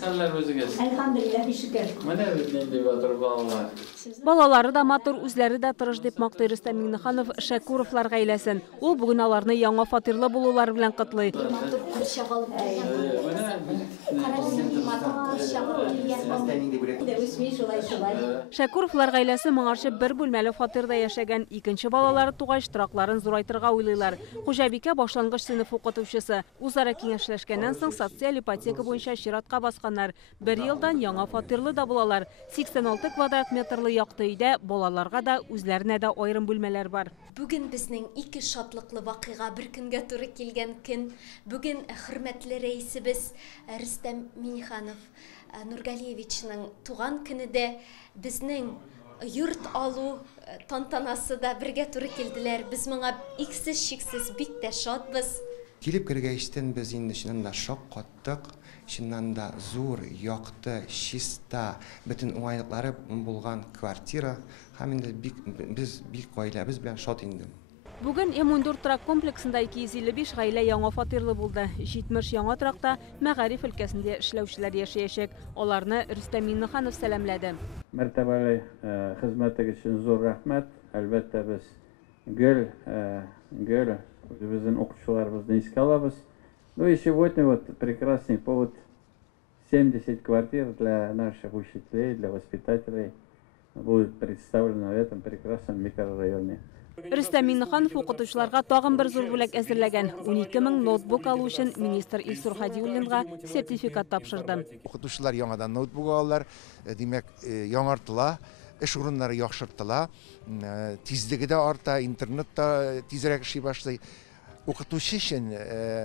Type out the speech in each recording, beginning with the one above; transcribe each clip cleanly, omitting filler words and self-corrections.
Хәлләр үзегез? Elhamdülillah, şükür. Менә бит нинди батыр балалар. Балалары да матур, үзләре дә тырыш дип мактый Рөстәм Миңнеханов Шәкуровлар гаиләсен. Ул бүген аларны яңа фатирлы булулары белән котлый. Шәкуровлар гаиләсе моңарчы бер бүлмәле фатирда яшәгән, икенче балалары тугач торакларын зурайтырга уйлыйлар. Хуҗабикә башлангыч сыйныф укытучысы. Үзара киңәшләшкәннән соң социаль ипотека буенча чиратка басканнар. Бер елдан яңа фатирлы да булалар. 86 квадрат метрлы якты өйдә балаларга да үзләренә дә аерым бүлмәләр бар. Бүген безнең ике шатлыклы вакыйга бер көнгә туры килгән көн. Бүген хөрмәтле рәисебез Рөстәм Миңнеханов Нургалиевичның туган көнедә безнең йорт алу тантанасы да бергә туры килделәр. Без моңа иксез-чиксез бик тә шатбыз. Килеп кергәчтен без инде чыннан да шок каттык. Чыннан да зур, якты, чиста, бөтен уңайлыклары булган квартира. Һәм инде без бик гаиләбез белән шат инде. Бүген М14 трак комплексында 255 гаилә яңа фатирлы булды. 70 яңа тракта Мәгариф өлкәсендә эшләүчеләр яшәячәк. Аларны Рөстәм Миңнеханов сәламләде. Мәртәбәле хезмәтегез өчен зур рәхмәт. Әлбәттә без гөл безнең укытучыларыбызны искә алабыз. Ну и сегодня вот прекрасный повод 70 квартир для наших учителей, для воспитателей будет представлено в этом прекрасном микрорайоне. Рөстәм Миңнеханов укытучыларга тагын бер зур бүләк әзерләгән. 12 000 ноутбук алу өчен министр Илсур Хадиуллинга сертификат тапшырды. Укытучылар яңадан ноутбук алалар, димәк, яңартыла, эш урыннары яхшыртыла, тизлеге дә арта, интернетта тизрәк эшли башлый. Укытучы өчен,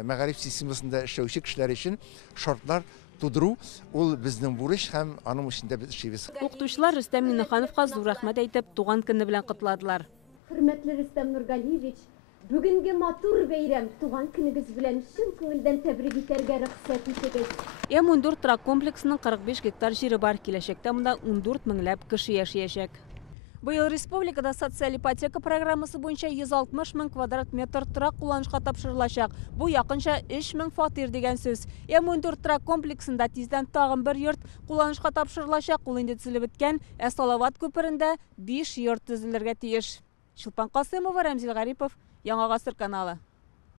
мәгариф системасында эшләүче кешеләр өчен шартлар тудыру ул безнең бурыч һәм аның өчен дә без эшлибез. Укытучылар Рөстәм Миңнехановка зур рәхмәт әйтеп, туган көне белән котладылар. Хөрмәтле Рөстәм Нургалиевич, бүгенге матур бәйрәм туган көнегез белән чын күңелдән тәбрик итәргә рөхсәт итегез. М14 трак комплексының 45 гектар җире бар, киләчәктә монда 14 меңләп кеше яшәячәк. Быел республикада социаль ипотека программасы буенча 160 000 квадрат метр трак кулланышка тапшырылачак. Бу якынча 3 000 фатир дигән сүз. М14 трак комплексында тиздән тагын бер йорт кулланышка тапшырылачак. Ул инде төзелеп беткән Салават күперендә 5 йорт төзелергә тиеш. Чулпан Касымова, Рамзил Гарипов, Яңа Гасыр каналы.